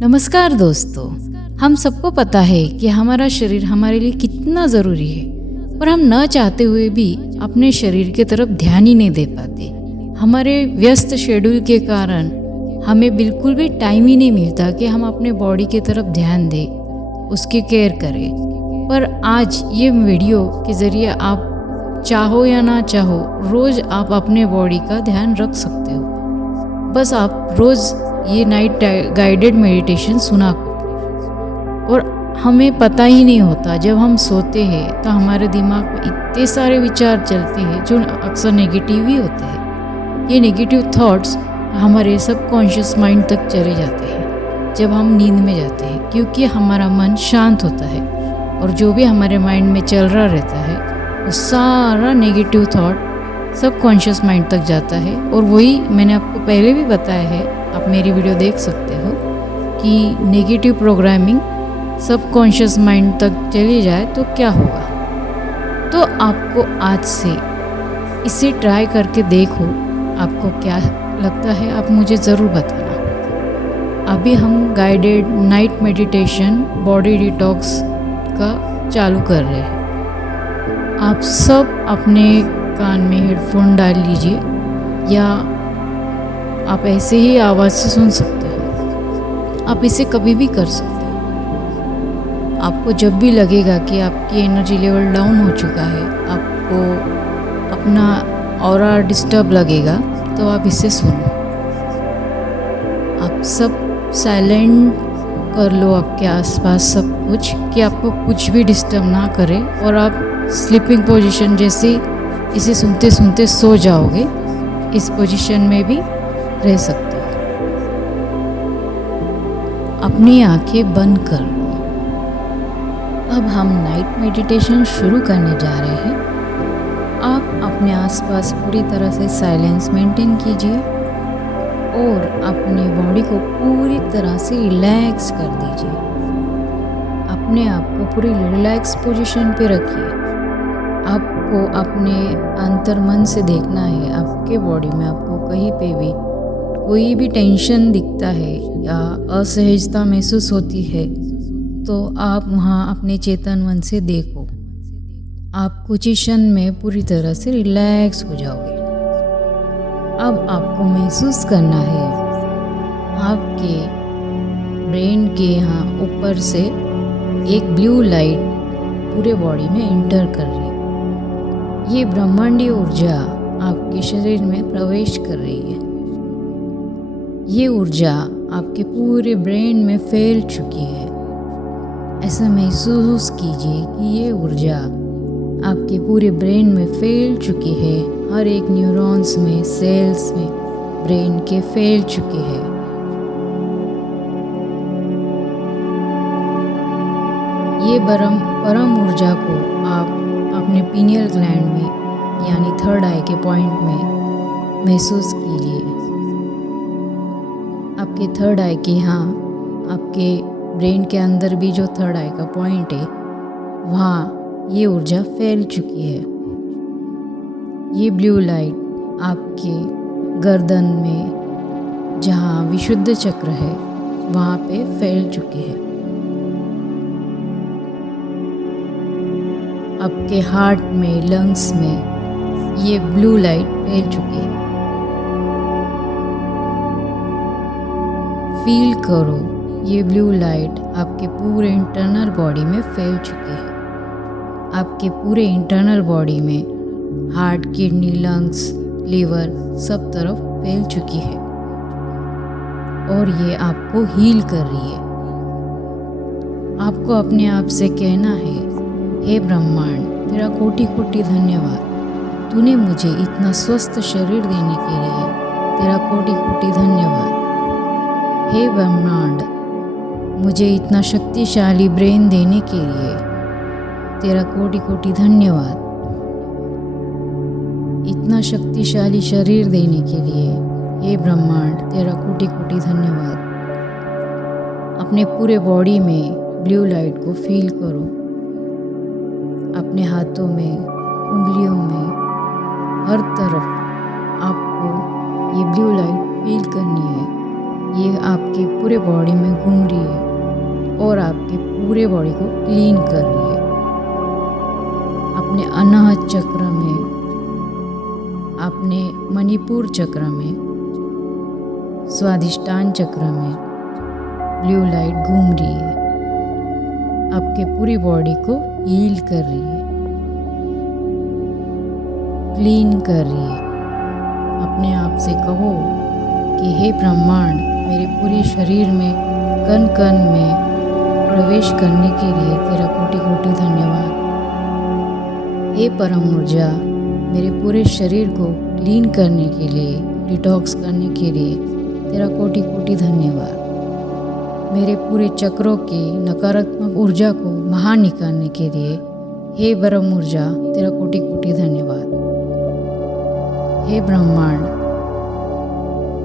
नमस्कार दोस्तों। हम सबको पता है कि हमारा शरीर हमारे लिए कितना ज़रूरी है, पर हम न चाहते हुए भी अपने शरीर की तरफ ध्यान ही नहीं दे पाते। हमारे व्यस्त शेड्यूल के कारण हमें बिल्कुल भी टाइम ही नहीं मिलता कि हम अपने बॉडी की तरफ ध्यान दें, उसकी केयर करें। पर आज ये वीडियो के ज़रिए आप चाहो या ना चाहो, रोज़ आप अपने बॉडी का ध्यान रख सकते हो। बस आप रोज़ ये नाइट गाइडेड मेडिटेशन सुना करो। और हमें पता ही नहीं होता, जब हम सोते हैं तो हमारे दिमाग में इतने सारे विचार चलते हैं जो अक्सर नेगेटिव ही होते हैं। ये नेगेटिव थॉट्स हमारे सबकॉन्शियस माइंड तक चले जाते हैं जब हम नींद में जाते हैं, क्योंकि हमारा मन शांत होता है और जो भी हमारे माइंड में चल रहा रहता है वो सारा नेगेटिव थॉट सबकॉन्शियस माइंड तक जाता है। और वही मैंने आपको पहले भी बताया है, आप मेरी वीडियो देख सकते हो, कि नेगेटिव प्रोग्रामिंग सबकॉन्शियस माइंड तक चली जाए तो क्या होगा। तो आपको आज से इसे ट्राई करके देखो, आपको क्या लगता है आप मुझे ज़रूर बताना। अभी हम guided night meditation body detox का चालू कर रहे हैं। आप सब अपने कान में हेडफोन डाल लीजिए या आप ऐसे ही आवाज़ से सुन सकते हो। आप इसे कभी भी कर सकते हो। आपको जब भी लगेगा कि आपकी एनर्जी लेवल डाउन हो चुका है, आपको अपना ऑरा डिस्टर्ब लगेगा, तो आप इसे सुनो। आप सब साइलेंट कर लो आपके आसपास सब कुछ, कि आपको कुछ भी डिस्टर्ब ना करे और आप स्लीपिंग पोजीशन जैसे इसे सुनते सुनते सो जाओगे, इस पोजीशन में भी रह सकते हो। अपनी आंखें बंद कर लो। अब हम नाइट मेडिटेशन शुरू करने जा रहे हैं। आप अपने आसपास पूरी तरह से साइलेंस मेंटेन कीजिए और अपनी बॉडी को पूरी तरह से रिलैक्स कर दीजिए। अपने आप को पूरी रिलैक्स पोजीशन पे रखिए। आपको अपने अंतर मन से देखना है, आपके बॉडी में आपको कहीं पे भी कोई भी टेंशन दिखता है या असहजता महसूस होती है, तो आप वहाँ अपने चेतन मन से देखो। आप कुछ ही क्षण में पूरी तरह से रिलैक्स हो जाओगे। अब आपको महसूस करना है आपके ब्रेन के यहाँ ऊपर से एक ब्लू लाइट पूरे बॉडी में एंटर कर रही है। ये ब्रह्मांडीय ऊर्जा आपके शरीर में प्रवेश कर रही है। ये ऊर्जा आपके पूरे ब्रेन में फैल चुकी है। ऐसा महसूस कीजिए कि ये ऊर्जा आपके पूरे ब्रेन में फैल चुकी है। हर एक न्यूरॉन्स में, सेल्स में ब्रेन के फैल चुकी है। ये परम ऊर्जा को आप अपने पीनियल ग्लैंड में यानी थर्ड आई के पॉइंट में महसूस कीजिए। आपके थर्ड आई के यहाँ, आपके ब्रेन के अंदर भी जो थर्ड आई का पॉइंट है, वहाँ ये ऊर्जा फैल चुकी है। ये ब्लू लाइट आपके गर्दन में जहाँ विशुद्ध चक्र है वहाँ पे फैल चुकी है। आपके हार्ट में, लंग्स में ये ब्लू लाइट फैल चुकी है। फील करो, ये ब्लू लाइट आपके पूरे इंटरनल बॉडी में फैल चुकी है। आपके पूरे इंटरनल बॉडी में हार्ट, किडनी, लंग्स, लीवर सब तरफ फैल चुकी है और ये आपको हील कर रही है। आपको अपने आप से कहना है, हे ब्रह्मांड, तेरा कोटि कोटि धन्यवाद। तूने मुझे इतना स्वस्थ शरीर देने के लिए तेरा कोटि कोटि धन्यवाद। हे ब्रह्मांड, मुझे इतना शक्तिशाली ब्रेन देने के लिए तेरा कोटि कोटि धन्यवाद। इतना शक्तिशाली शरीर देने के लिए हे ब्रह्मांड, तेरा कोटि कोटि धन्यवाद। अपने पूरे बॉडी में ब्लू लाइट को फील करो। अपने हाथों में, उंगलियों में, हर तरफ आपको ये ब्लू लाइट फील करनी है। ये आपके पूरे बॉडी में घूम रही है और आपके पूरे बॉडी को क्लीन कर रही है। अपने अनाहत चक्र में, अपने मणिपुर चक्र में, स्वादिष्टान चक्र में ब्लू लाइट घूम रही है, आपके पूरी बॉडी को हील कर रही है, क्लीन कर रही है। अपने आप से कहो कि हे ब्रह्मांड, मेरे पूरे शरीर में कण कण में प्रवेश करने के लिए तेरा कोटि कोटि धन्यवाद। हे परम ऊर्जा, मेरे पूरे शरीर को क्लीन करने के लिए, डिटॉक्स करने के लिए तेरा कोटि कोटि धन्यवाद। मेरे पूरे चक्रों की नकारात्मक ऊर्जा को बाहर निकालने के लिए हे परम ऊर्जा, तेरा कोटि कोटि धन्यवाद। हे ब्रह्मांड,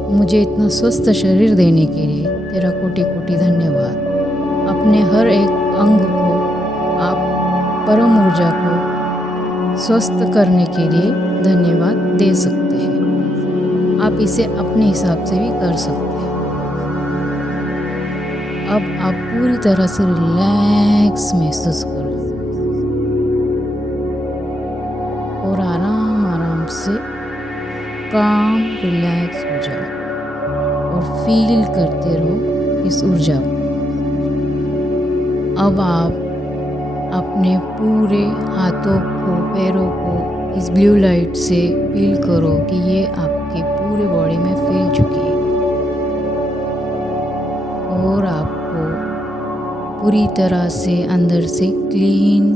मुझे इतना स्वस्थ शरीर देने के लिए तेरा कोटि कोटि धन्यवाद। अपने हर एक अंग को आप परम ऊर्जा को स्वस्थ करने के लिए धन्यवाद दे सकते हैं। आप इसे अपने हिसाब से भी कर सकते हैं। अब आप पूरी तरह से रिलैक्स महसूस करो और आराम आराम से काम रिलैक्स हो जाओ और फील करते रहो इस ऊर्जा को। अब आप अपने पूरे हाथों को, पैरों को इस ब्लू लाइट से फील करो कि ये आपके पूरे बॉडी में फैल चुकी है और आपको पूरी तरह से अंदर से क्लीन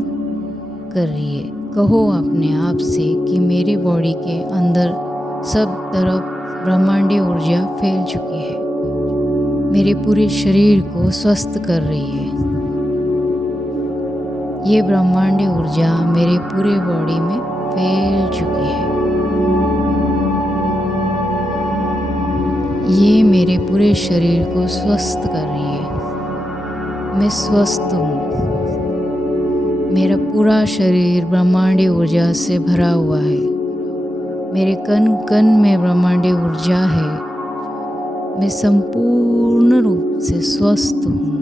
कर रही है। कहो अपने आप से कि मेरे बॉडी के अंदर सब तरफ ब्रह्मांडीय ऊर्जा फैल चुकी है, मेरे पूरे शरीर को स्वस्थ कर रही है। ये ब्रह्मांडीय ऊर्जा मेरे पूरे बॉडी में फैल चुकी है। ये मेरे पूरे शरीर को स्वस्थ कर रही है। मैं स्वस्थ हूँ। मेरा पूरा शरीर ब्रह्मांडीय ऊर्जा से भरा हुआ है। मेरे कण कण में ब्रह्मांडीय ऊर्जा है। मैं संपूर्ण रूप से स्वस्थ हूँ।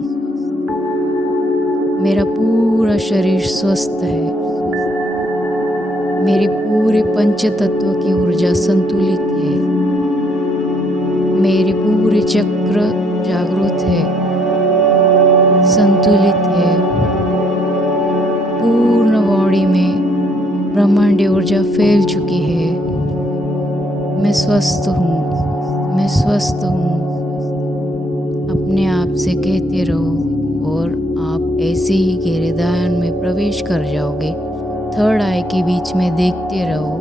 मेरा पूरा शरीर स्वस्थ है। मेरे पूरे पंच तत्व की ऊर्जा संतुलित है। मेरे पूरे चक्र जागृत है, संतुलित है। पूर्ण बॉडी में ब्रह्मांडीय ऊर्जा फैल चुकी है। मैं स्वस्थ हूँ, मैं स्वस्थ हूँ। अपने आप से कहते रहो और आप ऐसे ही गहरे ध्यान में प्रवेश कर जाओगे। थर्ड आई के बीच में देखते रहो,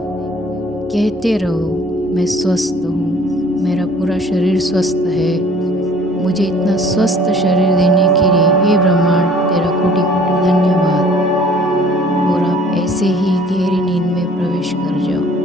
कहते रहो मैं स्वस्थ हूँ, मेरा पूरा शरीर स्वस्थ है। मुझे इतना स्वस्थ शरीर देने के लिए हे ब्रह्मांड, तेरा कोटि कोटि धन्यवाद। और आप ऐसे ही गहरी नींद में प्रवेश कर जाओ।